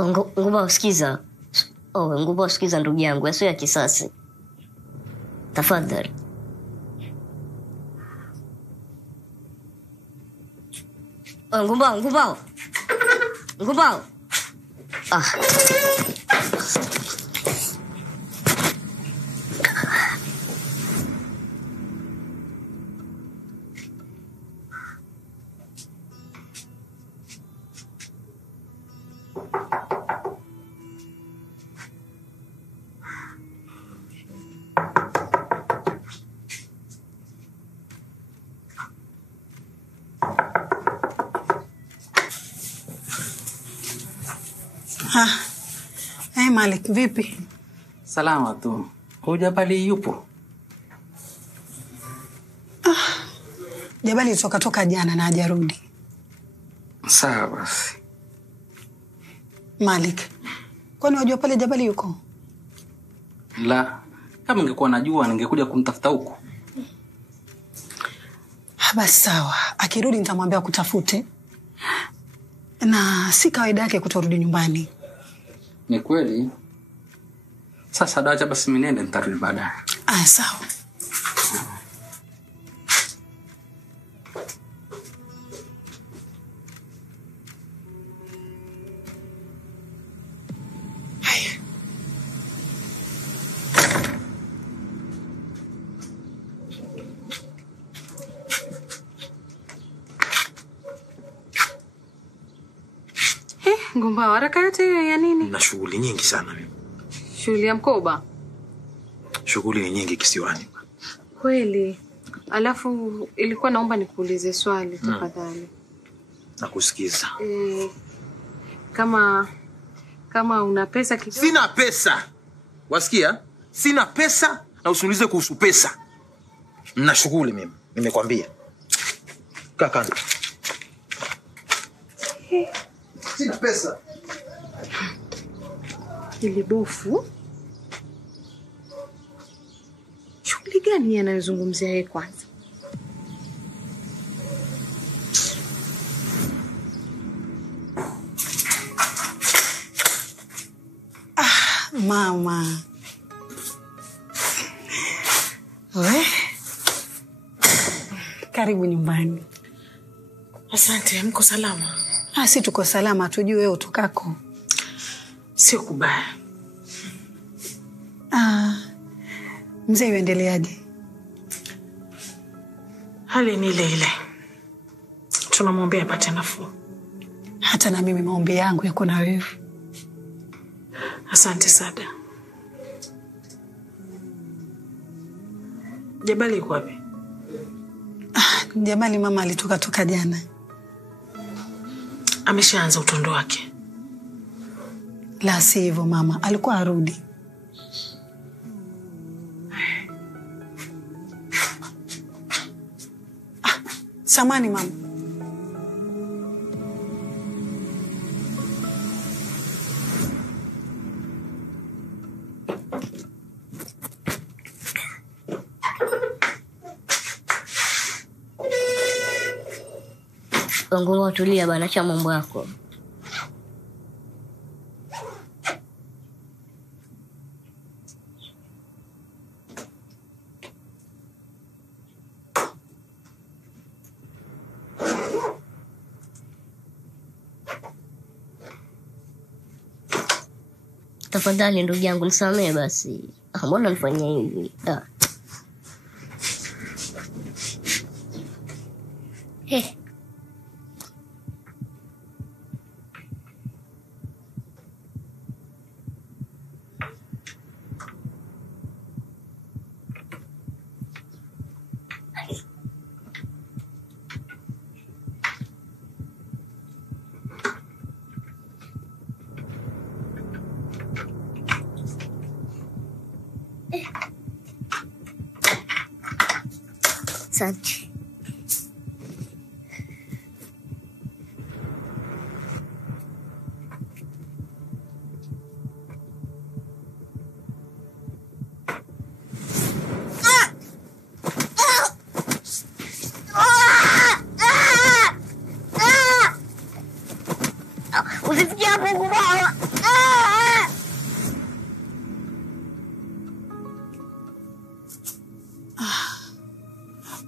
Ngumbao sikiza. Ngumbao sikiza ndugu yangu, yasiyo ya kisasi. Tafadhali. Ngumbao. Hey Malik, vipi? Salama tu. Jabali yupo? Jabali toka jana na hajarudi. Sawa basi. Malik, kwani wajua pale Jabali yuko? La, kama ningekuwa najua ningekuja kumtafuta huko. Basi sawa, akirudi nitamwambia kutafute. Na si kawaida yake kutorudi nyumbani. Ni kweli. Sasa dacha basi mimi nende nitarudi baadaye. Sawa. Ngumbao, haraka yote ya nini? Na shughuli nyingi sana mimi. Shughuli ya mkoba? Shughuli ni nyingi kisiwani. Kweli. Alafu ilikuwa naomba nikuulize swali tafadhali. Nakusikiza. Kama una pesa kidogo. Sina pesa. Wasikia? Sina pesa na usiulize kuhusu pesa. Na shughuli mimi, nimekwambia. Kaka. Sina pesa. Ile bofu. Shughuli gani anayozungumzia yeye kwanza? Mama. Karibu nyumbani. Asante, mko salama? Si tuko salama, tujue wewe utokako. Sio kubaya. Mzee yuendeleaje? Hali ni ile. Tunamwombea apate nafuu. Hata na mimi maombi yangu yako na wewe. Asante Sada. Jabali yuko wapi? Jabali mama alitoka jana. Ameshaanza utondo wake? La si hivyo mama, alikuwa arudi. Samani mama. Ngumbao tulia bana, acha mambo yako. Tafadhali ndugu yangu nisamee basi. Mbona nifanyia hivi? Asante. Usisikie hapo Ngumbao.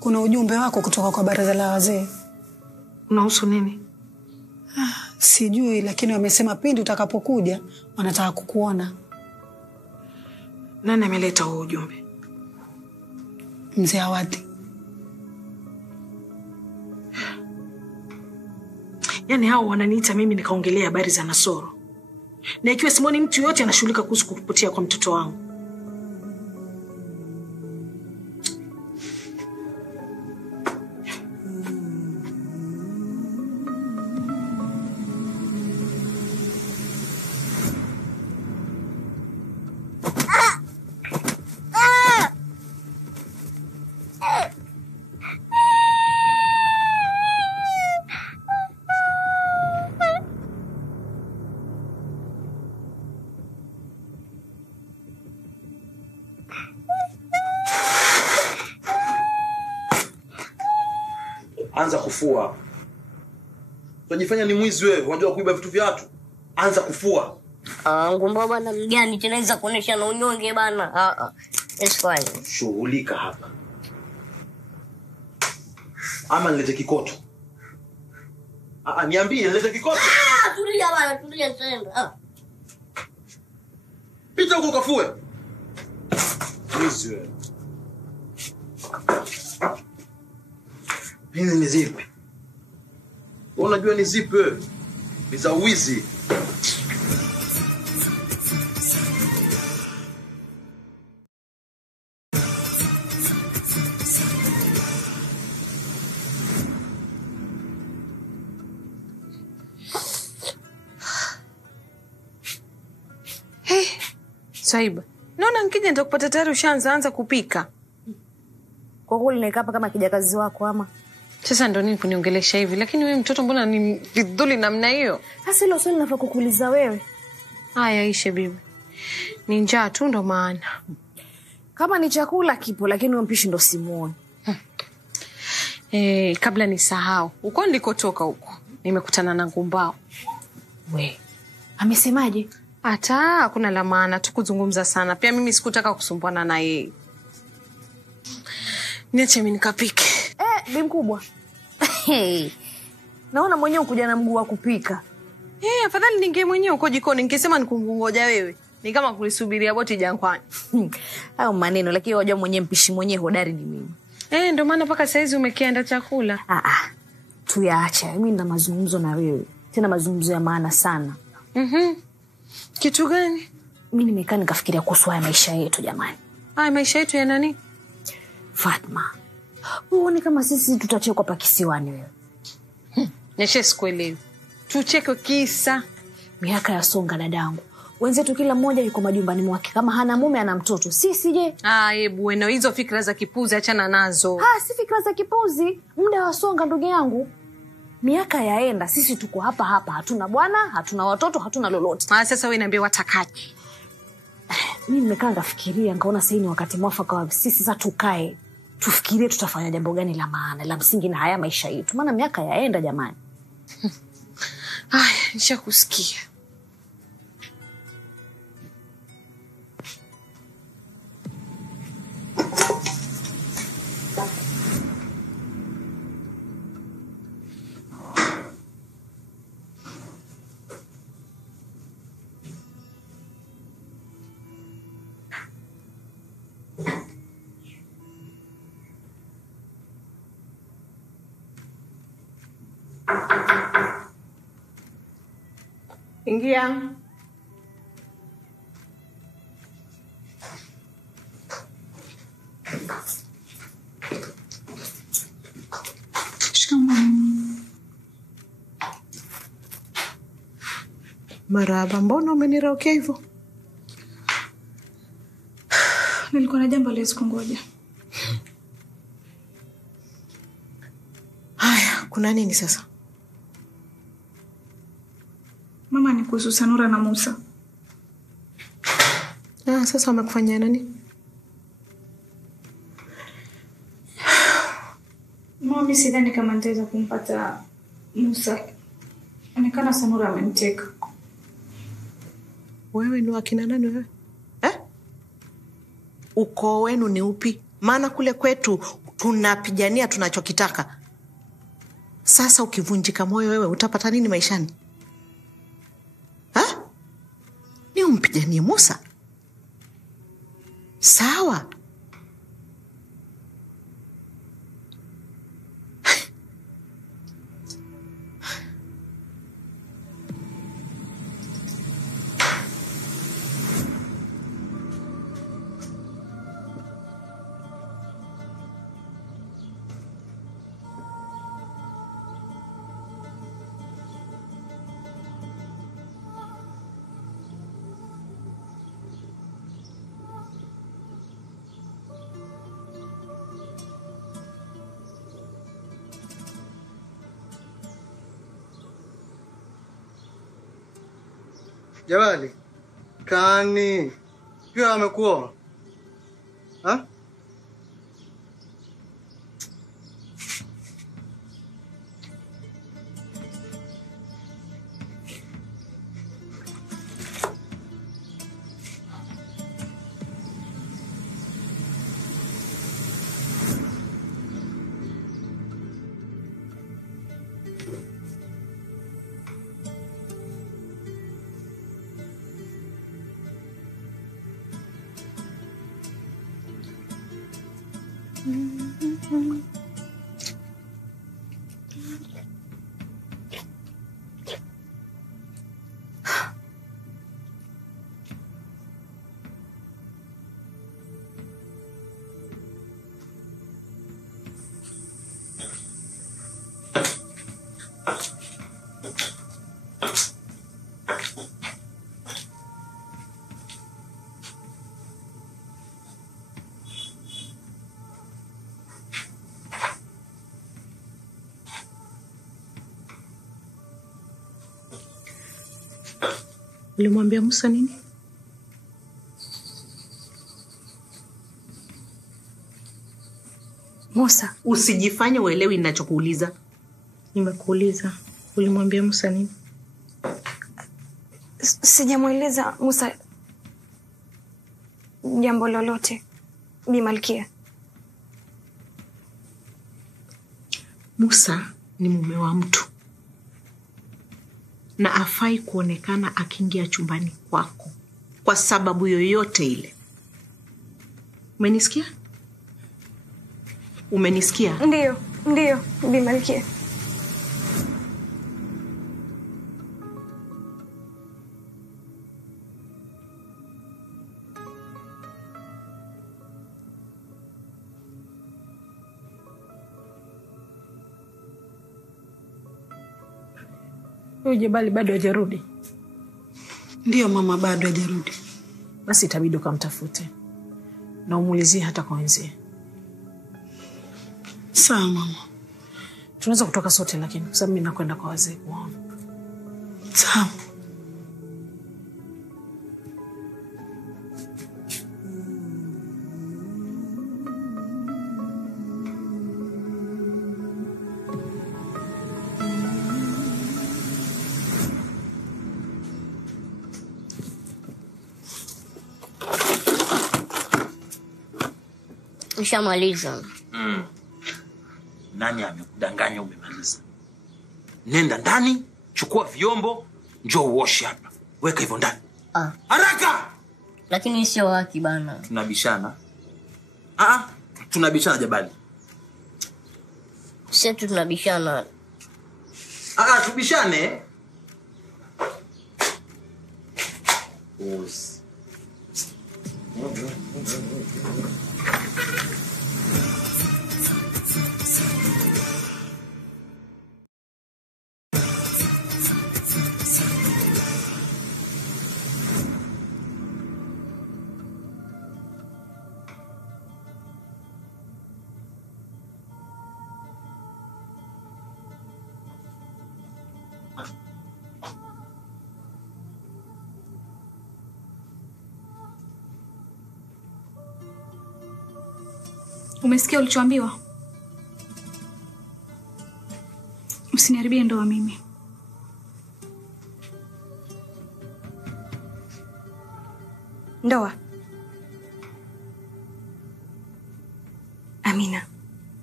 Kuna ujumbe wako kutoka kwa baraza la wazee. Unahusu nini? Sijui, lakini wamesema pindi utakapokuja wanataka kukuona. Nani ameleta huo ujumbe? Mzee Awadi. Yaani hao wananiita mimi nikaongelea habari za Nasoro. Na ikiwa simoni mtu yote anashughulika kuhusu kupotea kwa mtoto wangu. Anza kufua. Unajifanya ni mwizi wewe, unajua kuiba vitu vya watu. Anza kufua. Ngumba bana mgani tunaweza kuonesha na unyonge bana. Esifanye. Shughulika hapa. Ama nilete kikoto. Niambie nilete kikoto. Tulia bana, tulia tena. Pita huko kafue. Mwizi wewe. Hizi ni zipi? Unajua ni zipi wewe? Ni za wizi. Hey, Swaiba. Naona nikija nitakupata tayari ushaanza kupika. Kwa kweli naika hapa kama kijakazi wako ama. Sasa ndo nini kuniongelesha hivi? Lakini wewe mtoto mbona ni vidhuli namna hiyo? Sasa hilo swali nafaa kukuuliza wewe. Haya ishe bibi. Ni njaa tu ndo maana. Kama ni chakula kipo lakini wewe mpishi ndo simuoni. Kabla nisahau. Uko nilikotoka huko. Nimekutana na Ngumbao. We. Amesemaje? Hata hakuna la maana tukuzungumza sana. Pia mimi sikutaka kusumbuana na yeye. Niache mimi nikapike. Bi mkubwa. Naona mwenyewe ukuja na mguu wa kupika. Afadhali ninge mwenyewe uko jikoni, ningesema nikungoja wewe. Ni kama kulisubiria boti jangwani. Hayo maneno, lakini wajua mwenyewe mpishi mwenyewe hodari ni mimi. Ndio maana paka saizi umekianda chakula. Tuyaache. Mimi nina mazungumzo na wewe. Tena mazungumzo ya maana sana. Kitu gani? Mimi nimekaa nikafikiria kuhusu haya maisha yetu jamani. Haya maisha yetu ya nani? Fatma. Uone kama sisi tutachekwa pa kisiwani wewe. Neshe sikuelewi. Tucheke kisa miaka ya songa dadangu. Wenzetu kila mmoja yuko majumbani mwake. Kama hana mume ana mtoto. Sisi je? Bueno, hizo fikra za kipuzi achana nazo. Si fikra za kipuzi. Muda wa songa ndugu yangu. Miaka yaenda, sisi tuko hapa. Hatuna bwana, hatuna watoto, hatuna lolote. Sasa wewe niambie watakaje? Mimi nimekaa ngafikiria, ngaona sasa ni wakati mwafaka wa sisi sasa tukae. Tufikirie tutafanya jambo gani la maana, la msingi na haya maisha yetu. Maana miaka yaenda jamani. Nishakusikia. Ingia. Marahaba, mbona umeniraukia hivyo? Nilikuwa na jambo la sikungoja. Haya, kuna nini sasa? Mama ni kuhusu Sanura na Musa. Sasa wamekufanyia nani? Mimi sidhani kama nitaweza kumpata Musa. Onekana Sanura ameniteka. Wewe ni wakina nani wewe? Ukoo wenu ni upi? Maana kule kwetu tunapigania tunachokitaka. Sasa ukivunjika moyo wewe utapata nini maishani? Ni umpiganie Musa. Sawa. Jabali, kani pia amekuoa? Ulimwambia Musa nini? Musa, usijifanye uelewi ninachokuuliza. Nimekuuliza, ulimwambia Musa nini? Sijamueleza Musa jambo lolote, Bi Malkia. Musa ni mume wa mtu na afai kuonekana akiingia chumbani kwako kwa sababu yoyote ile. Umenisikia? Umenisikia? Ndio, Bi Malkia. Huyu Jabali bado hajarudi? Ndio mama, bado hajarudi. Basi itabidi ukamtafute na umuulizie hata kwa wenzie. Sawa mama. Tunaweza kutoka sote lakini kwa sababu mimi nakwenda kwa wazee kuona. Sawa. Ushamaliza. Nani amekudanganya umemaliza? Nenda ndani, chukua vyombo, njoo uoshe hapa. Weka hivyo ndani. Haraka! Lakini sio haki bana. Tunabishana. Tunabishana Jabali. Sisi tunabishana. Tubishane. Boss. Umesikia ulichoambiwa? Usiniharibie ndoa mimi. Ndoa? Amina,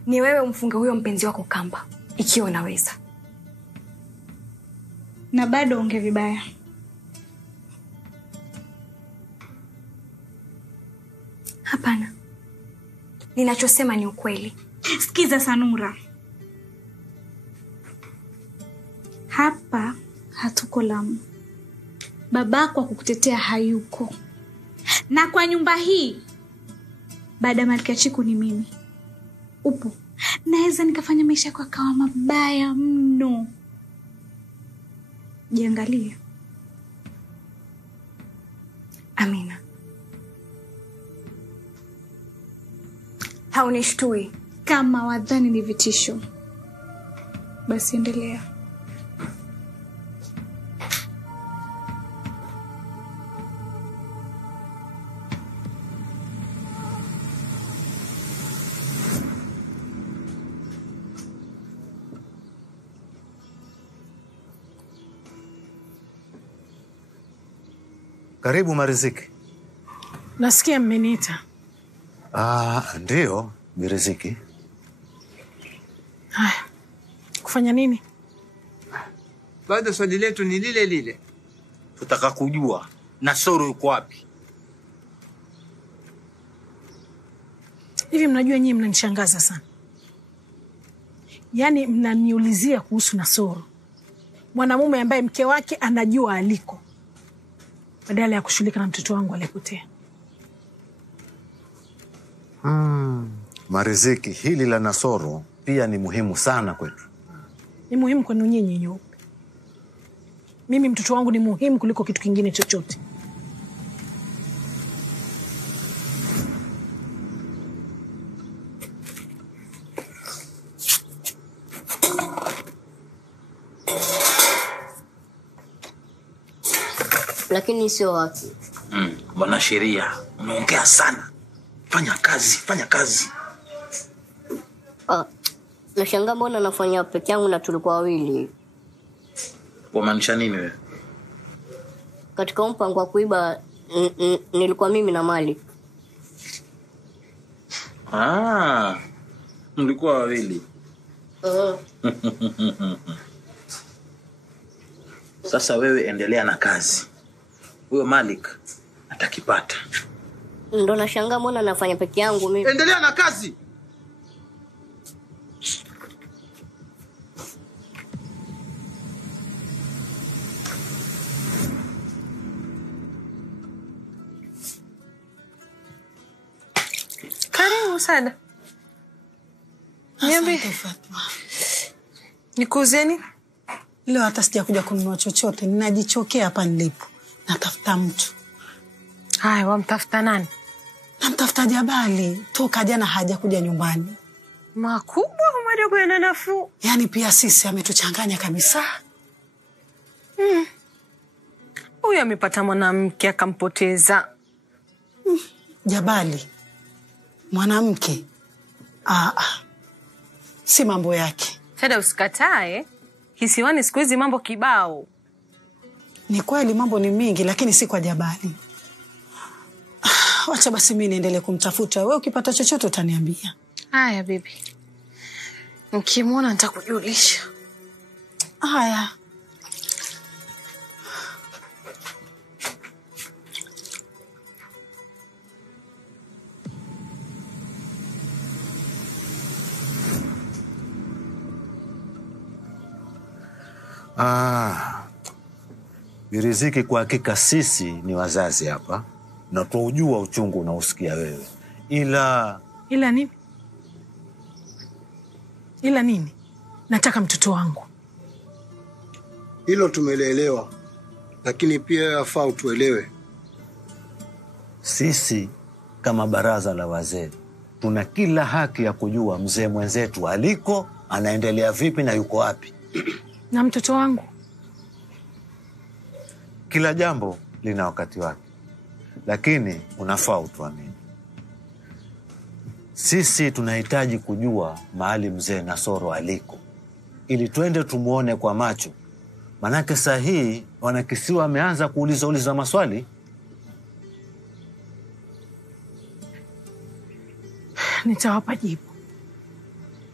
ni wewe umfunge huyo mpenzi wako kamba, ikiwa unaweza. Na bado unge vibaya. Hapana. Ninachosema ni ukweli. Sikiza Sanura. Hapa hatuko Lamu. Babako kukutetea hayuko. Na kwa nyumba hii baada Malkia Chiku ni mimi. Upo. Naweza nikafanya maisha yako kawa mabaya mno. Jiangalie. Amina. Haunishtui. Kama wadhani ni vitisho, basi endelea. Karibu Mariziki. Nasikia mmeniita. Ndio, Biriziki. Haya. Kufanya nini? Bado swali letu ni lile lile. Tutaka kujua Nasoro yuko wapi? Hivi mnajua nyinyi mnanishangaza sana. Yaani mnaniulizia kuhusu Nasoro. Mwanamume ambaye mke wake anajua aliko. Badala ya kushughulika na mtoto wangu aliyepotea. Mariziki, hili la Nasoro pia ni muhimu sana kwetu. Ni muhimu kwenu nyinyi nyeupe. Mimi mtoto wangu ni muhimu kuliko kitu kingine chochote. Lakini sio watu. Bwana sheria, unaongea sana. Fanya kazi. Nashangaa mbona nafanya peke yangu na tulikuwa wawili. Wamaanisha nini wewe? Katika mpango wa kuiba nilikuwa mimi na Malik. Mlikuwa wawili. Sasa wewe endelea na kazi. Huyo Malik atakipata. Ndo nashangaa mbona nafanya peke yangu mimi. Endelea na kazi. Karibu Sada. Niambie Fatma. Nikuzeni? Leo hata sijakuja kununua chochote, ninajichokea hapa nilipo. Natafuta mtu. Haya, wamtafuta nani? Namtafuta Jabali. Toka jana hajakuja nyumbani. Makubwa madogo yana nafuu. Yaani pia sisi ametuchanganya kabisa. Huyu amepata mwanamke akampoteza. Jabali. Mwanamke. Si mambo yake. Sada usikatae. Kisiwani siku hizi mambo kibao. Ni kweli mambo ni mingi lakini si kwa Jabali. Wacha basi mimi niendelee kumtafuta. Wewe ukipata chochote utaniambia. Haya bibi. Nikimwona nitakujulisha. Haya. Biriziki, kwa hakika sisi ni wazazi hapa na tuujua uchungu unaosikia wewe. Ila nini? Ila nini? Nataka mtoto wangu. Hilo tumelelewa. Lakini pia yafaa utuelewe. Sisi kama baraza la wazee tuna kila haki ya kujua mzee mwenzetu aliko, anaendelea vipi na yuko wapi. Na mtoto wangu? Kila jambo lina wakati wake. Lakini unafaa utuamini. Sisi tunahitaji kujua mahali mzee Nasoro aliko ili twende tumuone kwa macho. Manake saa hii wanakisiwa wameanza kuuliza maswali. Nitawapa jibu.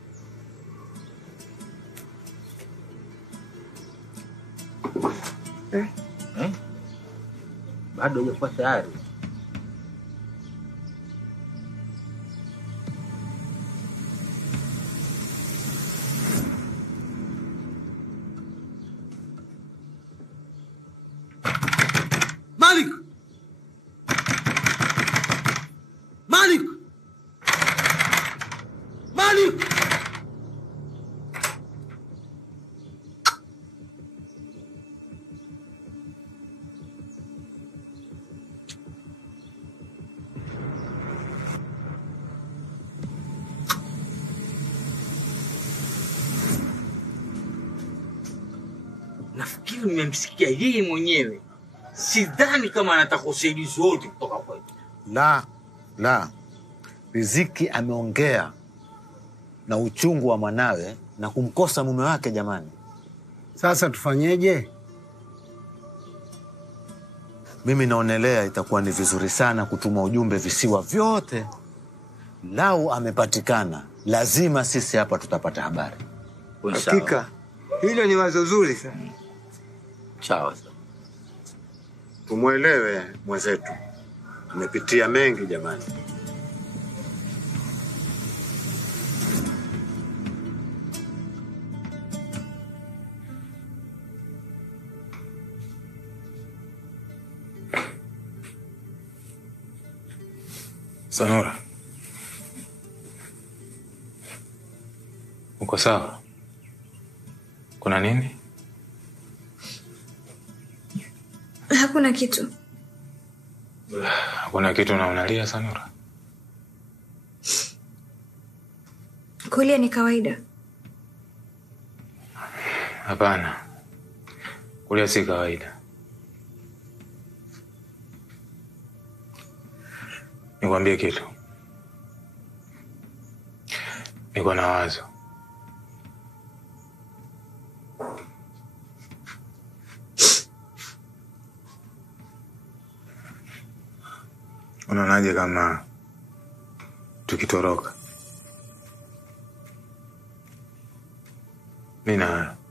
bado hujakuwa tayari. Malik! Malik! Malik! Nafikiri nimemsikia yeye mwenyewe. Sidhani kama anataka usaidizi wote kutoka kwetu. La. Riziki ameongea na uchungu wa mwanawe na kumkosa mume wake jamani. Sasa tufanyeje? Mimi naonelea itakuwa ni vizuri sana kutuma ujumbe visiwa vyote. Lau amepatikana, lazima sisi hapa tutapata habari. Hakika. Hilo ni wazo zuri sana. Sawa. Tumuelewe mwenzetu. Amepitia mengi jamani. Sanura. Uko sawa? Kuna nini? Hakuna kitu. Kuna kitu na unalia Sanura? Kulia ni kawaida. Hapana. Kulia si kawaida. Nikwambie kitu. Niko na wazo. Unaonaje kama tukitoroka? Mimi na